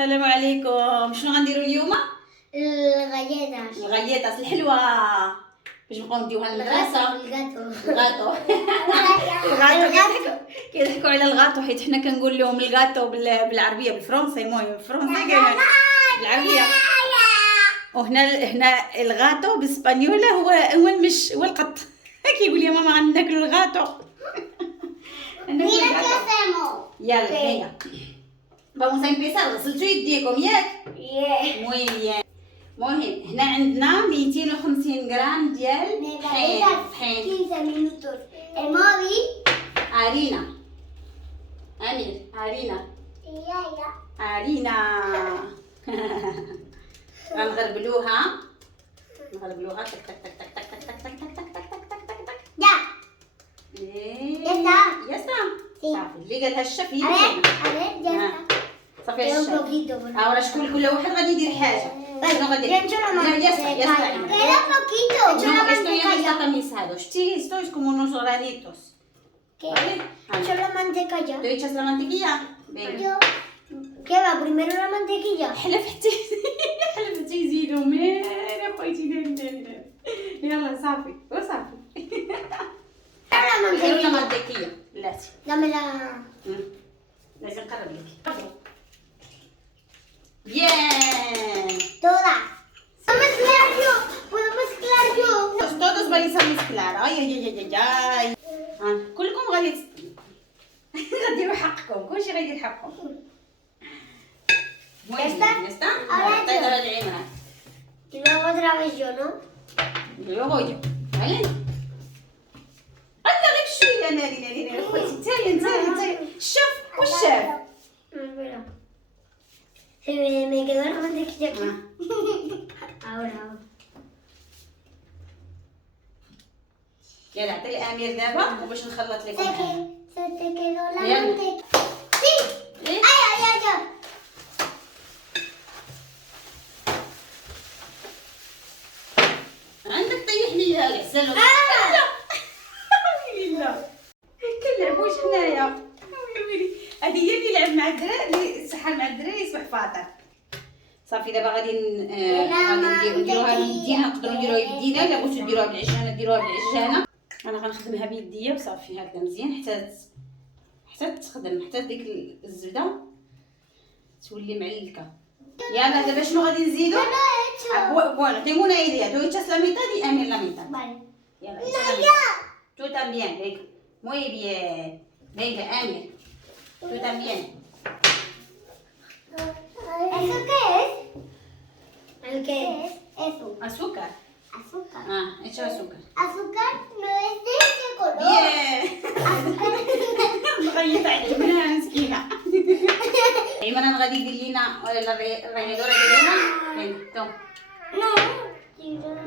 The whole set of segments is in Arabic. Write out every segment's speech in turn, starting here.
السلام عليكم. شنو غنديروا اليوم؟ الغياطة الحلوه باش نبقاو نديوها للمدرسه. الغاطو كيضحكوا على الغاطو حيت حنا كنقول لهم الغاطو بالعربيه بالفرنسي. المهم بالفرنسي بالعربيه، وهنا الغاطو بالاسبانيوله هو المش، هو القط. كيقول يا ماما غناكلوا الغاطو. يلا هيا vamos a empezar. غسلتوا يديكم ياك؟ muy bien. المهم هنا عندنا 250 غرام ديال طحين. 15 minutos. الماضي عارينا أمير، عارينا غنغربلوها تك تك تك تك تك تك تك تك تك تك تك تك تك تك. يسا صافي اللي قالها الشيف هي صافي الشيف. ورا شكون كل واحد غادي يدير حاجه. شنو غادي Esto es como unos oranitos. ¿Vale? Solo mantequilla. ¿Te echas la mantequilla? Venga. ¿Qué va? Primero la mantequilla. حلفتي يزيدوا مير خويتي ديري. يلا صافي وصافي. la mantequilla. بلاتي. Dame la... لازم نقرب لك. Bien. Toda. ¿Puedo mezclar yo? Todos vais a mezclar. ay. كلكم غادي غديروا حقكم، كلشي غيدير حقكم. ¿Está? عطيت راه العمران. Y luego otra vez yo, ¿no? luego yo. ¿Vale? الله غير شويه ناري خويتي. انت الشاف والشاف. Espera. Me quedó la mantequilla aquí. Ahora. يلا عطي الامير دابا وباش نخلط لكم. Se te quedó la Bien. mantequilla. Sí. Ay. عندك طيح لي العسل. لا كنلعبوش حنايا. هذه هي اللي يلعب مع الدراري، اللي يسحر مع الدراري يصبح فاطر. صافي دابا غادي نديروها بيدينا. نقدروا نديروها بيدينا، الا بغيتو ديروها بالعجانه ديروها بالعجانه. انا غنخدمها بيديا وصافي هكذا مزيان حتى تخدم، حتى ديك الزبده تولي معلكه. يلا دابا شنو غادي نزيدو؟ Bueno, tengo una idea. Tú echas la mitad y Amir la mitad. Vale. Ya, echa la mitad. Tú también, venga. Muy bien. Venga, Amir. Tú también. ¿Eso qué es? ¿El qué es? Eso. Azúcar. Azúcar. Echa azúcar. Azúcar no es de ese color. Bien. مغيبة علينا مسكينة. عمران غادي يدير لينا الريحيدورة ديالنا. venga, toma. No.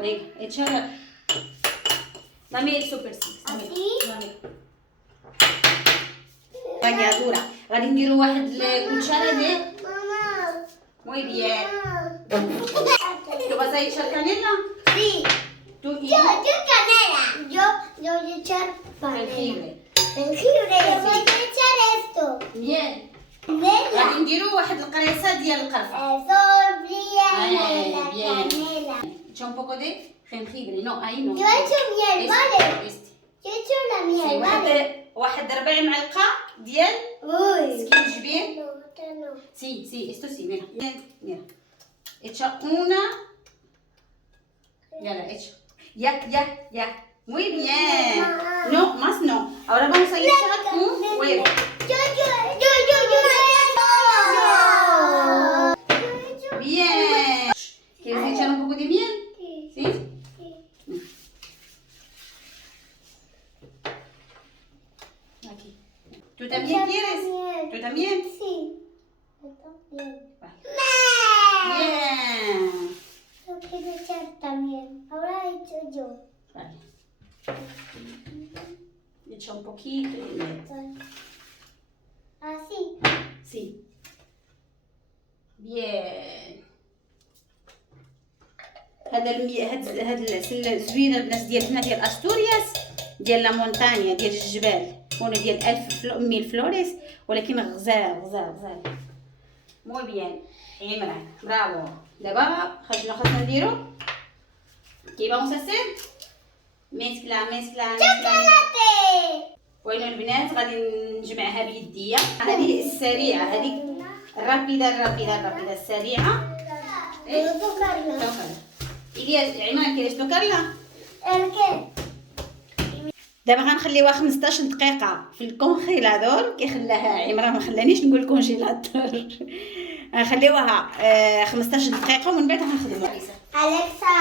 Venga, échala. Dame el super six. ¿Así? Ralladura. غادي نديرو واحد الكوتشارة ديال. Mamá. Muy bien. ¿Tú vas a echar canela? Sí. Tú y Yo canela. Yo voy a echar panela. jengibre. Jengibre. Yo voy a echar esto. Bien. Canela. غادي نديرو واحد القريصة ديال القرفة. Eso bien. La bien. canela. Echa un poco de jengibre. No, ahí no. Yo he hecho miel, ¿vale? Este. Yo he hecho la miel, Sí, ¿vale? واحد ربع معلقة ديال Uy. سكينجبير. No, otra no. Sí, esto sí, mira. Echa una. Yala, echa. Ya. Muy bien. No, más no. Ahora vamos a echar un huevo. Yo. Bien. ¿Quieres echar un poco de miel? ¿Sí? Aquí. ¿Tú también quieres? ¿Tú también? Sí. Yo también. Vale. Bien. Yo quiero echar también. Ahora he hecho yo. Vale. Echa un poquito de miel. Así. Sí. Bien. هاد العسل زوينه الناس ديال هنا ديال استورياس، ديال لا مونتانيا، ديال الجبال، هنا ديال 1000 ميل فلوريس، ولكن غزال. مو بيان عمران برافو. دابا خاصنا نديرو كي فاموس هاسير ميسكلا ميسكلا ميسكلا. وينو البنات غادي نجمعها بيديا. هذه السريعه، هذيك الرابيده السريعه. إلياس عمران كيفاش توكرلا. دابا غنخليوها 15 دقيقه في الكونجيلادور. كيخلاها عمران، ما خلانيش نقول كونجيلادور. غنخليوها 15 دقيقه ومن بعد غنخدموها. Alexa,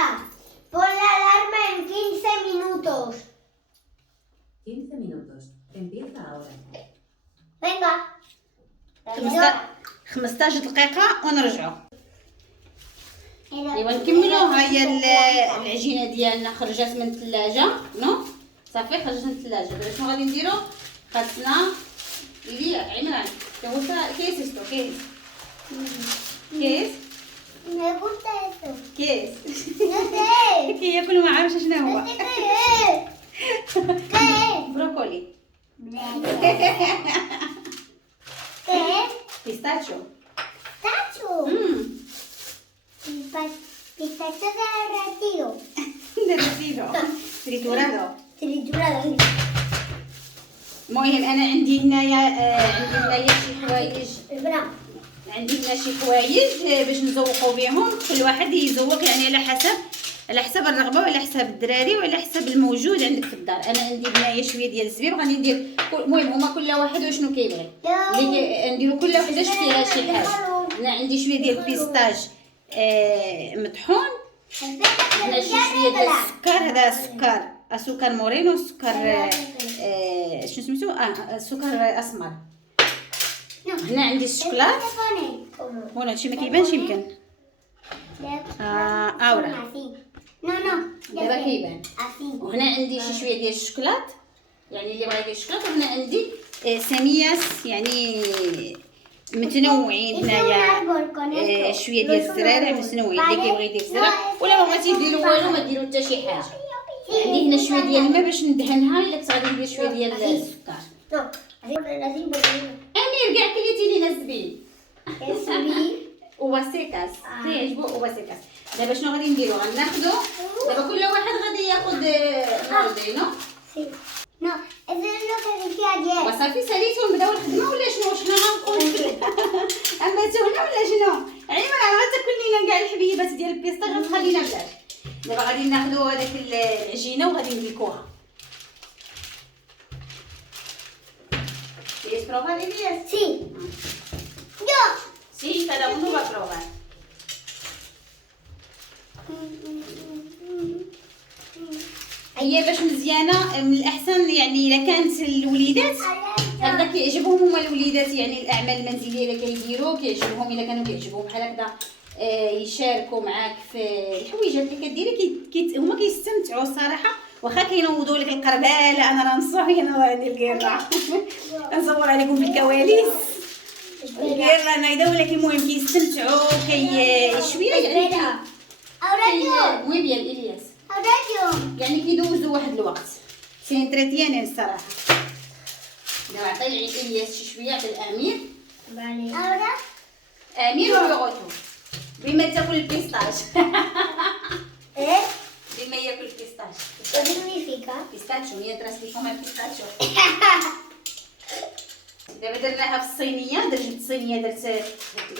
pon la alarma en 15 minutos. 15 minutos. Empieza ahora. Venga. 15 دقيقه ونرجعوا. ايوا نكملوا. ها هي العجينه ديالنا خرجت من الثلاجه. نو صافي خرجت من الثلاجه. دابا شنو غادي نديرو؟ خاصنا اللي عمران توصل كيس استو كيس Me gusta eso. كيس No sé. كياكل ما عارفش شنو هو. ¿Qué es? ¿Qué es? بروكولي. ¿Qué es? بيستاشيو. Tacho. Pistacho derretido. درتيلو تريتورادو. Triturado. المهم انا عندي هنايا شي حوايج. Espera. عندي هنا شي حوايج باش نزوقوا بهم. كل واحد يزوق يعني على حسب الرغبه وعلى حسب الدراري وعلى حسب الموجود عندك في الدار. انا عندي هنايا شويه ديال الزبيب غادي ندير. المهم هما كل واحد وشنو كيبغي. نديرو كل وحده فيها شي حاجه. انا عندي شويه ديال البيستاج مطحون. هنا شويه ديال السكر. هذا سكر مورينو. سكر شنو سميتو؟ سكر اسمر. هنا عندي الشوكولات. هنا هادشي ما كيبانش يمكن. اورا دابا كيبان. وهنا عندي شي شويه ديال الشوكولات، يعني اللي بغا يدير الشوكولات. وهنا عندي سمياس يعني متنوعين. هنايا شويه ديال الزرارع متنوعين. اللي كيبغي يدير الزرع ولا ما بغيتي ديروا والو ما ديروا حتى شي حاجه. عندي هنا شويه ديال الماء باش ندهنها. الا كنت غادي ندير شويه ديال السكر. امير كاع كليتي لينا الزبيب. وباسيكاس كيعجبو وباسيكاس. دابا شنو غادي نديرو؟ غناخدو دابا كل واحد غادي ياخد مولدي. No, eso es lo que decía ayer. وصافي ساليتو نبداو الخدمه ولا شنو؟ شحال غنقول اما تهنا ولا شنو؟ عمران غتاكل لينا كاع الحبيبات ديال البيسطا غتخلينا بلاش. دابا غادي ناخدو هذاك العجينه وغادي نديكوها. ¿Quieres probar, Elías? Sí. Yo. Sí, cada uno va a probar. هي باش مزيانه من الاحسن يعني الا كانت الوليدات هذا كيعجبهم هما الوليدات. يعني الاعمال المنزليه اللي كيديروا كيعجبهم. الا كانوا كيعجبهم بحال هكذا يشاركوا معاك في الحويجات اللي كديري. هما كيستمتعوا الصراحه. واخا كينوضوا لك القرباله انا راه نصوحي انا غادي الكيرا كنصور عليكم في الكواليس الكيرا نايده. ولكن المهم كيستمتعوا شويه يعني. Ahora مي بيان الياس. Ahora yo. يعني كيدوزوا واحد الوقت سي انتريتيانين الصراحه. دابا عطي الياس شي شويه على الامير. Vale. Ahora. امير ويغوتو بما تاكل البيستاش. ¿Eh? بما ياكل البيستاش. ¿Qué significa? بيستاشيو mientras que come البيستاشيو. دابا درناها في الصينيه. جبت الصينيه درت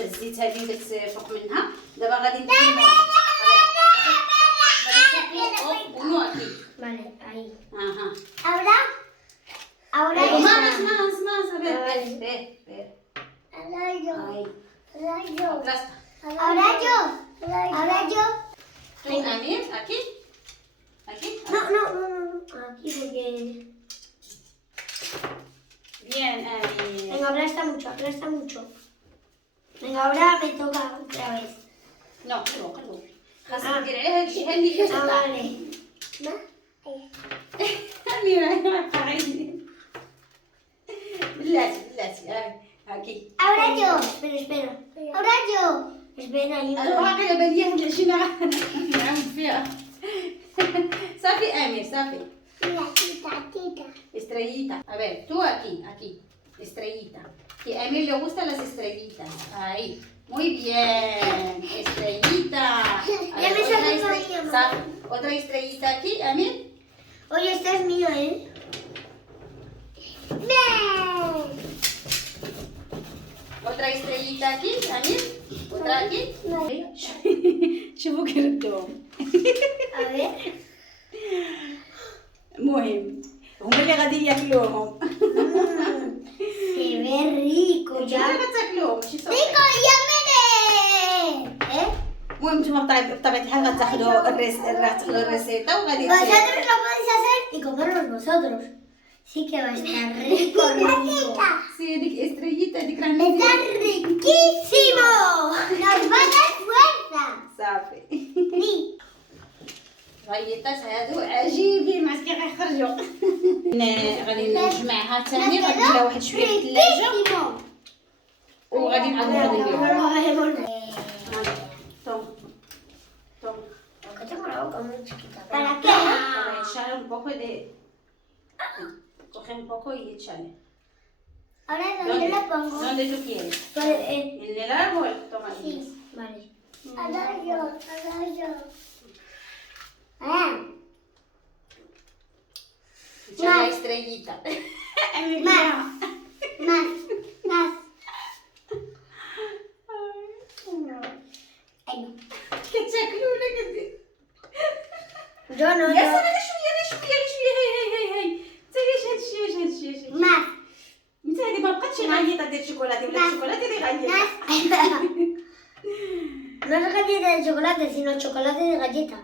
الزيت هذه درت فوق منها. دابا غادي ندير Vale, ahí. اها. Ahora. Ahora yo. اسمع Ahora yo. هاي Ahora yo. بلاصه. Ahora yo. Ahora yo. تو امير اكيد No. Aquí porque. Bien, Amir. Venga, aplasta mucho. Venga, ahora me toca otra vez. No, خلو. خاصك دير عليها الجهه اللي Ah, كتطلع. vale. ¿No? أميرة راك عيني. بلاتي هاكي. Ahora yo. Espera. Ahora yo. Espera, yo. الواقع باليه العشينة نعاود فيها. صافي أمير صافي. Tita. Estrellita. A ver, tú aquí. Estrellita. Y a Emil le gustan las estrellitas. Ahí. Muy bien. Estrellita. A Ya ver, me sale otra María, mamá. otra estrellita aquí, Emil. Oye, este es mío, ¿eh? ¡Bien! Otra estrellita aquí, Emil. Otra aquí. شوفوا كردهم. A ver. المهم هما اللي غادي ياكلوهم. Se ve rico انتو ya. اللي غتاكلوهم ماشي صافي. ¡Rico, ya me ¿Eh? المهم نتوما بطبيعة الحال غتاخدوا الريسيطة وغادي Vosotros lo podéis hacer y comerlos vosotros. Sí que va a estar rico, rico. سي هذيك استرييتا هذيك راه ¡Está riquísimo! ¡Nos va a dar fuerza! صافي. Sí. غيطات هادو عجيبين ما عرفتش كيف غيخرجوا. غادي نجمعها ثاني غادي نديرها واحد شويه في الثلاجه Riquísimo. وغادي نعاود نديرها. Aunque tengo la boca muy chiquita. ¿Para qué? Para echar un poco de... Coge un poco y échale. Ahora, ¿dónde la pongo? ¿Dónde tú quieres? Pues, ¿En el árbol? Toma. sí, vale. Ahora yo. Ah, Echa la estrellita. más. Ay, no. كتاكلونا كدير. Yo no, يا yo. سلام شويه هاي انت ايش هاد الشيء Más. انت هادي ما بقاتش غايطه دير شوكولاتي ولا شوكولاتي اللي غايطه. No es galleta de chocolate, sino chocolate de galleta.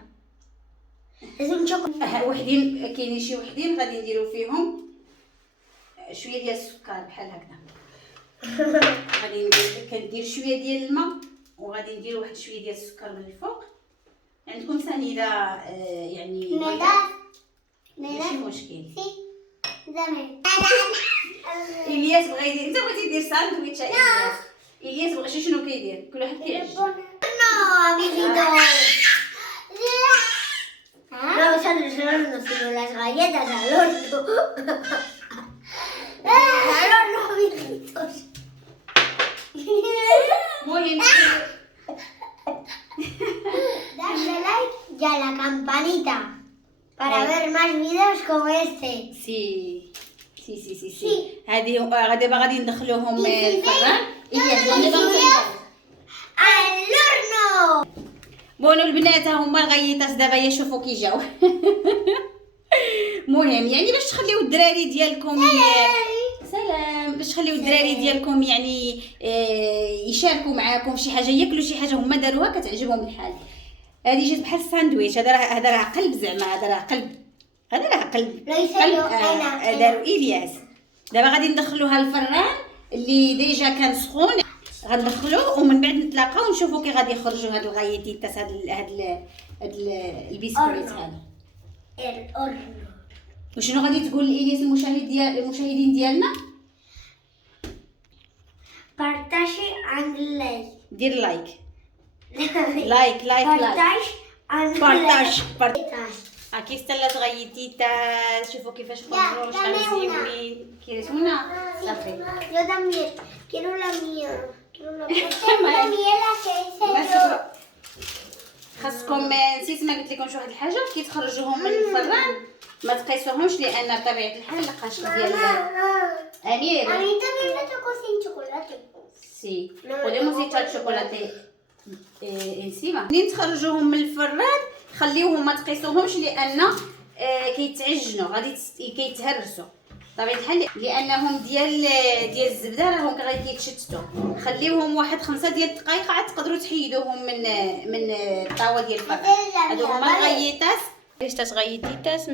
Es un chocolate. وحدين كاينين شي وحدين غادي نديرو فيهم شويه ديال السكر بحال هكذا. غادي كندير شويه ديال الماء وغادي ندير واحد شويه ديال السكر من الفوق. عندكم ثاني اذا يعني ماشي مشكل. Sí. Dame. الياس بغى يدير، انت بغيتي دير ساندويتش الياس بغى شنو كيدير؟ كل واحد كيعجبو. No, amiguito. No, Sandra, son al horno, sino las galletas al horno. Al horno, amiguitos. المهم Darle like y a la campanita para ver más vídeos como este. سي هادي دابا غادي ندخلوهم الفران. ¡Al horno! بونو البنات هما الغيطات دابا يشوفوا كي جاو. المهم يعني باش تخليو الدراري ديالكم سلام باش تخليو الدراري ديالكم يعني يشاركوا معاكم شي حاجه ياكلوا شي حاجه هما داروها كتعجبهم الحال. هذه جات بحال الساندويتش. هذا راه قلب زعما هذا راه قلب داروا الياس. دابا غادي ندخلوها الفران اللي ديجا كان سخون غندخلوه ومن بعد نتلاقاو ونشوفوا كي غادي يخرجوا هاد الغايتيتاس هاد البسكويت هذا. الهorno. وشنو غادي تقول لإلياس المشاهدين ديالنا؟ Partage and like. دير لايك Partage and بارطاج like. Aquí están las galletitas. شوفوا كيفاش خرجوا شحال زوينين. كيرسونا صافي. Yo también. Quiero la mía. Quiero la mía. La mía la que hice yo. خاصكم نسيت ما قلت لكم شي واحد الحاجه كي تخرجوهم من الفران ما تقيسوهمش لان بطبيعه الحال القشر ديال امير. A mí también me tocó sin chocolate. سي podemos echar chocolate encima. منين تخرجوهم من الفران خليوهم ما تقيسوهمش لان كيتعجنوا غادي كيتهرسوا بطبيعه الحال لانهم ديال الزبده راهم غادي كيتشتتوا. خليوهم واحد 5 ديال الدقائق عاد تقدروا تحيدوهم من الطاوه ديال الفران. هادو هما الغيطاس. غيطيتاس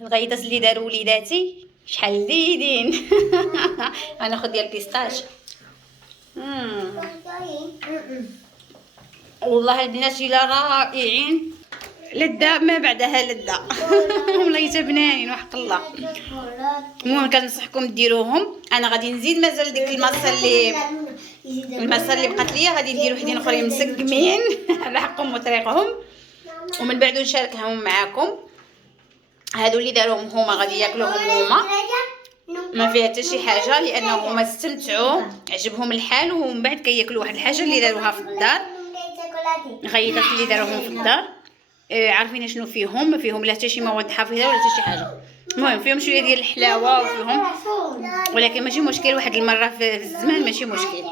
الغيطاس اللي داروا وليداتي شحال زيدين. غناخذ ديال البيستاش. والله البنات الا رائعين لذة ما بعدها لذة. والله بنانين وحق الله. المهم كنصحكم ديروهم. انا غادي نزيد مازال ديك المصه اللي بقات ليا غادي ندير وحدين اخرين مسقمين على حقهم وطريقهم ومن بعد نشاركهم معاكم. هادو اللي داروهم هما غادي ياكلوهم هما. ما فيها حتى شي حاجه، لانه هما استمتعوا عجبهم الحال، ومن بعد كياكلوا واحد الحاجه اللي داروها في الدار، غيطات اللي داروهم في الدار. عارفين شنو فيهم؟ ما فيهم لا حتى شي مواد حافظه ولا حتى شي حاجه. المهم فيهم شويه ديال الحلاوه وفيهم، ولكن ماشي مشكل، واحد المره في الزمان ماشي مشكل.